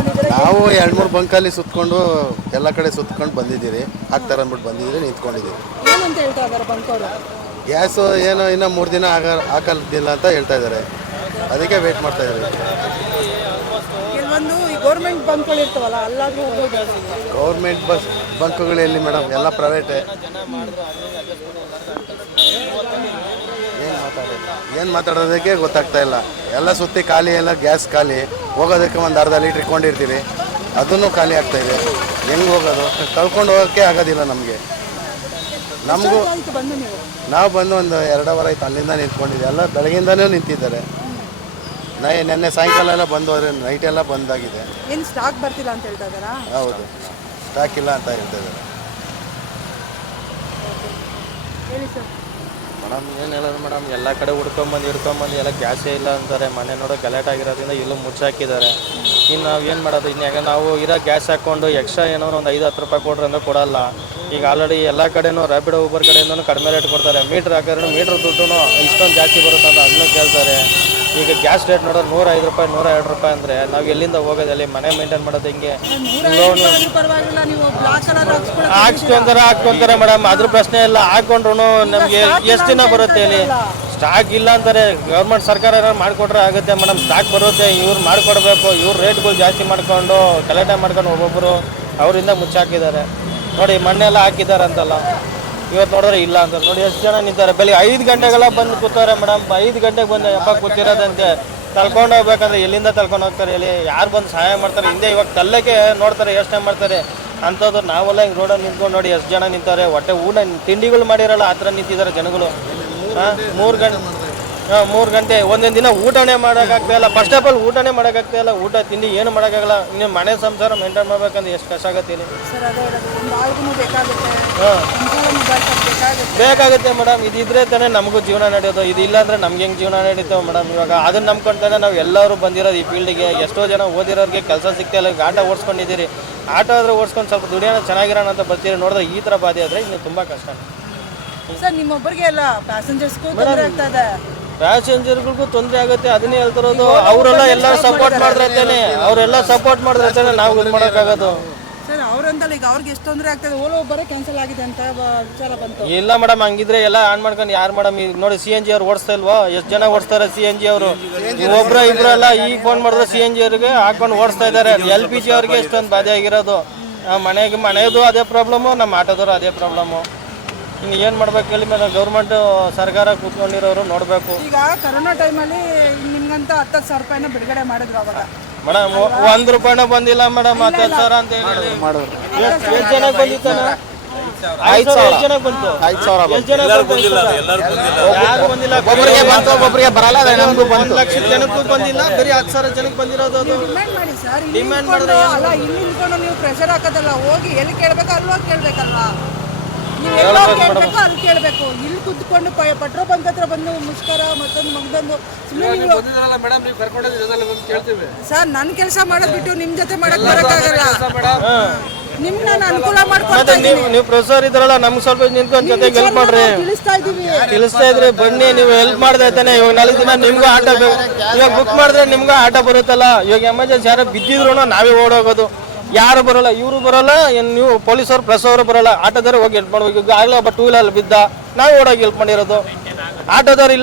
ನಿಂತ್ಕೊಂಡಿದ್ದೀರಾ? ನಾವು 2-3 ಬಂಕಲ್ಲಿ ಸುತ್ಕೊಂಡು ಎಲ್ಲ ಕಡೆ ಸುತ್ಕೊಂಡು ಬಂದಿದ್ದೀರಿ. ಹಾಕ್ತಾರೆ ಅಂದ್ಬಿಟ್ಟು ಬಂದಿದ್ದೀರಿ, ನಿಂತ್ಕೊಂಡಿದ್ದೀರಿ. ಏನಂತ ಹೇಳ್ತಾ ಇದ್ದಾರೆ ಬಂಕವರು? ಗ್ಯಾಸು ಏನೋ ಇನ್ನೂ 3 ದಿನ ಹಾಕಲ್ದಿಲ್ಲ ಅಂತ ಹೇಳ್ತಾ ಇದ್ದಾರೆ. ಅದಕ್ಕೆ ವೇಟ್ ಮಾಡ್ತಾ ಇದ್ದೀವಿ. ಕೆಲವೊಂದು ಈ ಗೌರ್ಮೆಂಟ್ ಬಂಕ್ಗಳು ಇರ್ತಾವಲ್ಲ, ಅಲ್ಲಾದ್ರೂ ಹೋಗ್ಬೋದು. ಗೌರ್ಮೆಂಟ್ ಬಂಕ್ಗಳಲ್ಲಿ ಮೇಡಮ್ ಎಲ್ಲ ಪ್ರೈವೇಟೇ. ಏನು ಮಾತಾಡೋದಕ್ಕೆ ಗೊತ್ತಾಗ್ತಾ ಇಲ್ಲ. ಎಲ್ಲ ಸುತ್ತಿ ಖಾಲಿ, ಎಲ್ಲ ಗ್ಯಾಸ್ ಖಾಲಿ. ಹೋಗೋದಕ್ಕೆ ಒಂದು ಅರ್ಧ ಲೀಟ್ರ್ ಇಟ್ಕೊಂಡಿರ್ತೀವಿ, ಅದನ್ನು ಖಾಲಿ ಆಗ್ತಾಯಿದೆ. ಹೆಂಗೆ ಹೋಗೋದು? ಕಳ್ಕೊಂಡು ಹೋಗೋಕ್ಕೆ ಆಗೋದಿಲ್ಲ ನಮಗೆ. ನಮಗೂ ನಾವು ಬಂದು ಒಂದು 2 ಅವರ್ ಆಯ್ತು ಅಲ್ಲಿಂದ ನಿಂತ್ಕೊಂಡಿದ್ದೀವಿ. ಎಲ್ಲ ಬೆಳಗ್ಗಿಂದನೂ ನಿಂತಿದ್ದಾರೆ. ನೆನ್ನೆ ಸಾಯಂಕಾಲ ಎಲ್ಲ ಬಂದು ಹೋದ್ರೆ ನೈಟ್ ಎಲ್ಲ ಬಂದಾಗಿದೆ. ಏನು ಸ್ಟಾಕ್ ಬರ್ತಿಲ್ಲ ಅಂತ ಹೇಳ್ತಾ ಇದ್ದಾರಾ? ಹೌದು, ಸ್ಟಾಕ್ ಇಲ್ಲ ಅಂತ ಹೇಳ್ತಾ ಇದ್ದಾರೆ. ಹೇಳಿ ಸರ್. ಮೇಡಮ್ ಏನು ಹೇಳೋದು ಮೇಡಮ್, ಎಲ್ಲ ಕಡೆ ಹುಡ್ಕೊಂಬಂದು ಎಲ್ಲ ಗ್ಯಾಸೇ ಇಲ್ಲ ಅಂತಾರೆ. ಮನೆ ನೋಡೋ ಗಲಾಟೆ ಆಗಿರೋದ್ರಿಂದ ಇಲ್ಲೂ ಮುಚ್ಚಾಕಿದ್ದಾರೆ. ಇನ್ನು ನಾವು ಏನು ಮಾಡೋದು? ಇನ್ನು ಯಾಕೆ ನಾವು ಇರೋ ಗ್ಯಾಸ್ ಹಾಕ್ಕೊಂಡು ಎಕ್ಸ್ಟ್ರಾ ಏನೋ ಒಂದು 5-10 ರೂಪಾಯಿ ಕೊಡ್ರಿ ಅಂದರೆ ಕೊಡಲ್ಲ. ಈಗ ಆಲ್ರೆಡಿ ಎಲ್ಲ ಕಡೆನೂ ರ್ಯಾಪಿಡೋ ಊಬರ್ ಕಡೆಯಿಂದನೂ ಕಡಿಮೆ ರೇಟ್ ಕೊಡ್ತಾರೆ. ಮೀಟ್ರ್ ಹಾಕಿದ್ರೆ ಮೀಟ್ರ್ ದುಡ್ಡು ಇಷ್ಟೊಂದು ಜಾಸ್ತಿ ಬರುತ್ತೆ ಅಂತ ಅದನ್ನೂ ಕೇಳ್ತಾರೆ. ಈಗ ಗ್ಯಾಸ್ ರೇಟ್ ನೋಡೋದು 105 ರೂಪಾಯಿ 102 ರೂಪಾಯಿ ಅಂದರೆ ನಾವು ಎಲ್ಲಿಂದ ಹೋಗೋದು? ಅಲ್ಲಿ ಮನೆ ಮೇಂಟೈನ್ ಮಾಡೋದು ಹಿಂಗೆ ಹಾಕ್ಕೊಂತಾರೆ ಮೇಡಮ್. ಅದ್ರ ಪ್ರಶ್ನೆ ಇಲ್ಲ. ಹಾಕ್ಕೊಂಡ್ರು ನಮಗೆ ಎಷ್ಟು ದಿನ ಬರುತ್ತೆ ಇಲ್ಲಿ? ಸ್ಟಾಕ್ ಇಲ್ಲ ಅಂತಾರೆ. ಗೌರ್ಮೆಂಟ್ ಸರ್ಕಾರ ಏನಾದ್ರು ಮಾಡಿಕೊಟ್ರೆ ಆಗುತ್ತೆ ಮೇಡಮ್. ಸ್ಟಾಕ್ ಬರುತ್ತೆ, ಇವ್ರು ಮಾಡಿಕೊಡ್ಬೇಕು. ಇವ್ರು ರೇಟ್ಗಳು ಜಾಸ್ತಿ ಮಾಡ್ಕೊಂಡು ಗಲಾಟೆ ಮಾಡ್ಕೊಂಡು ಒಬ್ಬೊಬ್ಬರು ಅವರಿಂದ ಮುಚ್ಚಾಕಿದ್ದಾರೆ. ನೋಡಿ ಮೊನ್ನೆ ಎಲ್ಲ ಹಾಕಿದ್ದಾರೆ ಅಂತಲ್ಲ, ಇವತ್ತು ನೋಡಿದ್ರೆ ಇಲ್ಲ ಅಂತಾರೆ. ನೋಡಿ ಎಷ್ಟು ಜನ ನಿಂತಾರೆ. ಬೆಳಿಗ್ಗೆ 5 ಗಂಟೆಗೆಲ್ಲ ಬಂದು ಕೂತಾರೆ ಮೇಡಮ್. 5 ಗಂಟೆಗೆ ಬಂದು ಯಪ್ಪ ಕೂತಿರೋದಂತೆ. ತಳ್ಕೊಂಡು ಹೋಗ್ಬೇಕಂದ್ರೆ ಎಲ್ಲಿಂದ ತಳ್ಕೊಂಡು ಹೋಗ್ತಾರೆ? ಇಲ್ಲಿ ಯಾರು ಬಂದು ಸಹಾಯ ಮಾಡ್ತಾರೆ? ಹಿಂದೆ ಇವಾಗ ತಲ್ಲಕ್ಕೆ ನೋಡ್ತಾರೆ, ಯೋಚನೆ ಮಾಡ್ತಾರೆ. ಅಂಥದ್ದು ನಾವೆಲ್ಲ ಹಿಂಗೆ ರೋಡಲ್ಲಿ ನಿಂತ್ಕೊಂಡು ನೋಡಿ ಎಷ್ಟು ಜನ ನಿಂತಾರೆ. ಹೊಟ್ಟೆ ತಿಂಡಿಗಳು ಮಾಡಿರಲ್ಲ ಆ ಥರ ನಿಂತಿದ್ದಾರೆ ಜನಗಳು. 3 ಗಂಟೆ ಒಂದೊಂದು ದಿನ ಊಟನೇ ಮಾಡೋಕ್ಕಾಗ್ತಾಯಿಲ್ಲ. ಫಸ್ಟ್ ಆಫ್ ಆಲ್ ಊಟನೇ ಮಾಡೋಕ್ಕಾಗ್ತಾಯಿಲ್ಲ. ಊಟ ತಿಂಡಿ ಏನು ಮಾಡೋಕ್ಕಾಗಲ್ಲ. ಇನ್ನು ಮನೆ ಸಂಸಾರ ಮೇಂಟೈನ್ ಮಾಡ್ಬೇಕಂದ್ರೆ ಎಷ್ಟು ಕಷ್ಟ ಆಗುತ್ತೆ ಇಲ್ಲಿ. ಬೇಕಾಗುತ್ತೆ ಮೇಡಮ್. ಇದಿದ್ರೆ ತಾನೇ ನಮಗೂ ಜೀವನ ನಡೆಯೋದು. ಇದು ಇಲ್ಲಾಂದ್ರೆ ನಮ್ಗೆ ಹೆಂಗೆ ಜೀವನ ನಡೀತಾವೆ ಮೇಡಮ್? ಇವಾಗ ಅದನ್ನ ನಂಬ್ಕೊಂತಾನೆ ನಾವು ಎಲ್ಲರೂ ಬಂದಿರೋದು ಈ ಫೀಲ್ಡಿಗೆ. ಎಷ್ಟೋ ಜನ ಓದಿರೋರಿಗೆ ಕೆಲಸ ಸಿಗ್ತಾಯಿಲ್ಲ. ಈಗ ಆಟೋ ಓಡಿಸ್ಕೊಂಡಿದ್ದೀರಿ. ಆಟೋ ಆದರೆ ಓಡಿಸ್ಕೊಂಡು ಸ್ವಲ್ಪ ದುಡಿಯೋಣ ಚೆನ್ನಾಗಿರೋಣ ಅಂತ ಬರ್ತೀರಿ. ನೋಡಿದ್ರೆ ಈ ಥರ ಬಾಧೆ ಆದರೆ ಇನ್ನು ತುಂಬ ಕಷ್ಟ ಸರ್. ನಿಮ್ಮೊಬ್ಬರಿಗೆ ಎಲ್ಲ ಪ್ಯಾಸೆಂಜರ್ಸ್ಗೂ ತೊಂದರೆ ಆಗ್ತಾ ಇದೆ. ಪ್ಯಾಸೆಂಜರ್ಗಳಿಗೂ ತೊಂದರೆ ಆಗುತ್ತೆ. ಅದನ್ನೇ ಹೇಳ್ತಿರೋದು. ಅವರೆಲ್ಲ ಎಲ್ಲರೂ ಸಪೋರ್ಟ್ ಮಾಡಿದ್ರೈತೇನೆ. ಅವರೆಲ್ಲ ಸಪೋರ್ಟ್ ಮಾಡಿದ್ರೈತೇನೆ ನಾವು ಇದು ಮಾಡೋಕ್ಕಾಗೋದು. ಸರ್ ಅವ್ರಂತಲ್ಲ, ಈಗ ಅವ್ರಿಗೆ ಎಷ್ಟು ತೊಂದರೆ ಆಗ್ತದೆ. ಓಲೋ ಬರೋ ಕ್ಯಾನ್ಸಲ್ ಆಗಿದೆ ಅಂತ ವಿಚಾರ ಬಂತು. ಇಲ್ಲ ಮೇಡಮ್, ಹಂಗಿದ್ರೆ ಎಲ್ಲ ಆನ್ ಮಾಡ್ಕೊಂಡು ಯಾರು ಮೇಡಮ್? ಈಗ ನೋಡಿ CNG ಅವ್ರು ಓಡಿಸ್ತಾ ಇಲ್ವೋ? ಎಷ್ಟು ಜನ ಓಡಿಸ್ತಾರೆ CNG ಅವರು? ಒಬ್ಬರ ಇಬ್ಬರಲ್ಲ. ಈಗ ಫೋನ್ ಮಾಡಿದ್ರೆ CNG ಅವ್ರಿಗೆ ಹಾಕೊಂಡು ಓಡಿಸ್ತಾ ಇದ್ದಾರೆ. LPG ಅವ್ರಿಗೆ ಎಷ್ಟೊಂದು ಬಾಧೆ ಆಗಿರೋದು. ಮನೆಯದು ಅದೇ ಪ್ರಾಬ್ಲಮ್ಮು, ನಮ್ಮ ಆಟೋದವರು ಅದೇ ಪ್ರಾಬ್ಲಮ್ಮು. ಇನ್ನು ಏನು ಮಾಡ್ಬೇಕು ಹೇಳಿ ಮೇಲೆ? ಗೌರ್ಮೆಂಟ್ ಸರ್ಕಾರ ಕೂತ್ಕೊಂಡಿರೋರು ನೋಡಬೇಕು. ಈಗ ಕರೋನಾ ಟೈಮಲ್ಲಿ ನಿಮ್ಗಂತ 10,000 ರೂಪಾಯಿನ ಬಿಡುಗಡೆ ಮಾಡಿದ್ರು ಅವಾಗ. ಮೇಡಮ್ 1 ರೂಪಾಯಿನ ಬಂದಿಲ್ಲ ಮೇಡಮ್. 10,000 ಅಂತ ಹೇಳಿ ಎಷ್ಟು ಜನಕ್ಕೆ ಬಂದಿತ್ತಾನ? 5,000 ಜನಕ್ಕೆ ಬಂತು. 5,000 ಎಷ್ಟು ಜನ ಯಾರು ಬಂದಿಲ್ಲ. ಒಬ್ಬರಿಗೆ ಬಂತು, ಒಬ್ಬರಿಗೆ ಬರಲ್ಲ. 1 ಲಕ್ಷ ಜನಕ್ಕೂ ಬಂದಿಲ್ಲ. ಬರೀ 10,000 ಜನಕ್ಕೆ ಬಂದಿರೋದು. ಅದು ಡಿಮ್ಯಾಂಡ್ ಮಾಡಿ ಸರ್. ಡಿಮ್ಯಾಂಡ್ ಮಾಡಿದ್ರೆ ಅಲ್ಲ, ಇಲ್ಲಿ ನಿಂತ್ಕೊಂಡು ನೀವು ಪ್ರೆಷರ್ ಹಾಕೋದಲ್ಲ. ಹೋಗಿ ಎಲ್ಲಿ ಕೇಳ್ಬೇಕು ಅಲ್ಲಿ ಹೋಗಿ ಕೇಳ್ಬೇಕಲ್ವಾ? ನೀವು ಎಲ್ಲೋ ಕೇಳಬೇಕು, ಅಲ್ಲಿ ಕೇಳಬೇಕು. ಇಲ್ಲಿ ಕುತ್ಕೊಂಡು ಪೆಟ್ರೋಲ್ ಬಂಕ್ ಹತ್ರ ಬಂದು ಮುಷ್ಕರ ಮತ್ತೊಂದು ಮಗದೊಂದು ಸರ್. ನನ್ನ ಕೆಲಸ ಮಾಡೋದು ಬಿಟ್ಟು ನಿಮ್ಮ ಜೊತೆ ಮಾಡಕ್ ಬರೋಕ್ಕಾಗಲ್ಲ. ನಿಮ್ಗೆ ನಾನು ಅನುಕೂಲ ಮಾಡ್ಕೊಡ್ತೀನಿ. ನೀವು ಪ್ರೊಫೆಸರ್ ಇದ್ರಲ್ಲ, ನಮ್ಗೆ ಸ್ವಲ್ಪ ನಿಂತ್ಕೊಂಡು ಜೊತೆಗೆ ಹೆಲ್ಪ್ ಮಾಡ್ರಿ. ತಿಳಿಸ್ತಾ ಇದ್ರಿ ಬನ್ನಿ. ನೀವು ಹೆಲ್ಪ್ ಮಾಡ್ದೈತಾನೆ. ಇವಾಗ 4 ದಿನ ನಿಮ್ಗೂ ಆಟೋ ಬೇಕು. ಇವಾಗ ಬುಕ್ ಮಾಡಿದ್ರೆ ನಿಮ್ಗೂ ಆಟೋ ಬರುತ್ತಲ್ಲ. ಇವಾಗ ಎಮರ್ಜೆನ್ಸಿ ಯಾರೋ ಬಿದ್ದಿದ್ರು ನಾವೇ ಓಡೋಗೋದು. ಯಾರು ಬರೋಲ್ಲ, ಇವರು ಬರೋಲ್ಲ. ನೀವು ಪೊಲೀಸರು ಪ್ರೆಸ್ ಅವರು ಬರೋಲ್ಲ. ಆಟೋದವ್ರು ಹೋಗಿ ಹೆಲ್ಪ್ ಮಾಡ್ಬೇಕು. ಈಗ ಆಗಲೇ ಒಬ್ಬ 2 ವೀಲರ್ ಬಿದ್ದ, ನಾವು ಓಡೋಗಿ ಹೆಲ್ಪ್ ಮಾಡಿರೋದು. ಆಟೋದವ್ರು